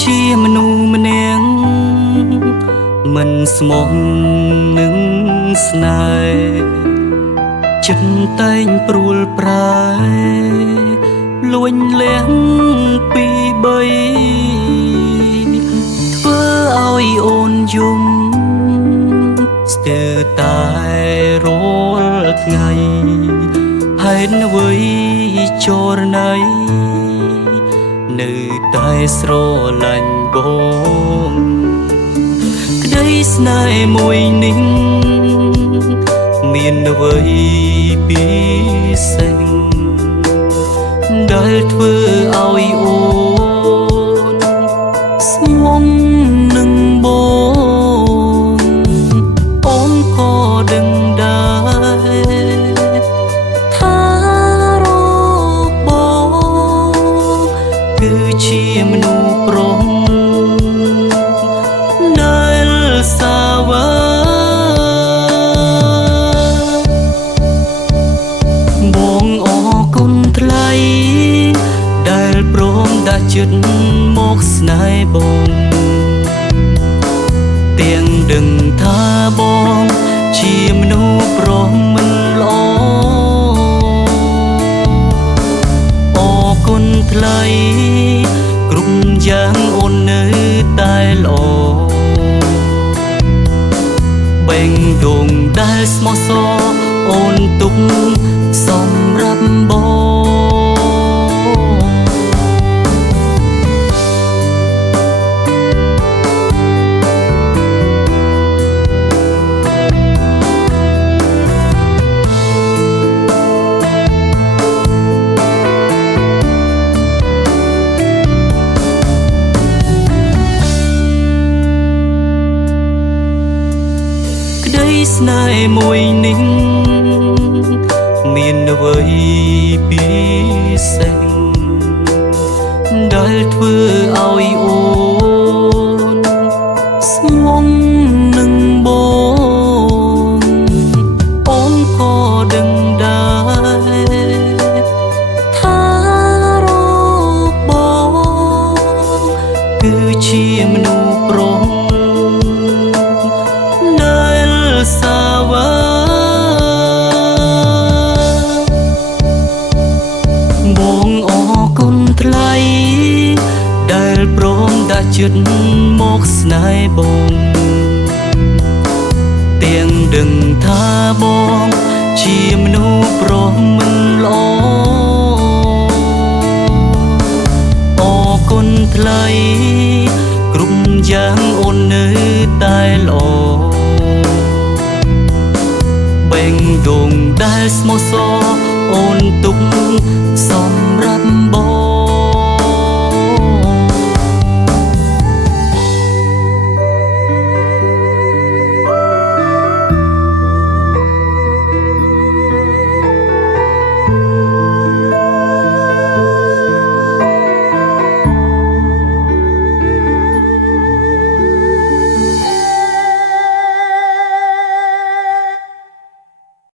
ជាមនុស្សម្នាក់មិនស្មោះនឹងស្នេហ៍ចិត្តតែងព្រួលប្រែលួញលះពីបីធ្វើឲ្យអូនយំស្ទើរតែរាល់ថ្ងៃហេតុអ្វីចរណៃនៅតែស្រឡាញ់បងក្តីស្នេហ៍មួយនេះមានអ្វីពិសេសដែលធ្វើឲ្យអូនស្មងនឹងបងអូនក៏ដឹងដែរថារកបងគឺជាមនុស្សប្រុសដែលសាវ៉ាបងអរគុណថ្លៃដែលព្រមដាក់ចិត្តមកស្នេហ៍បងទាំងដឹងថាបងជាមនុស្សប្រុសមិនល្អអរគុណថ្លៃគ្រប់យ៉ាងអូននៅតែល្អបែងដងដែលស្មោះសរអូនទុកសម្រាប់បងស្នេហ៍មួយនេះមានអ្វីពិសេសដែលធ្វើឲ្យអូនស្មងនឹងបងអូនក៏ដឹងដែរថារកបងគឺជាមនុស្សប្រុសសាវ៉ាបងអរគុណថ្លៃដែលព្រមដាក់ចិត្តមកស្នេហ៍បងទាំងដឹងថាបងជាមនុស្សប្រុសមិនល្អអរគុណថ្លៃគ្រប់យ៉ាងអូននៅតែល្អបែងដងដែលស្មោះសរអូនទុកសំ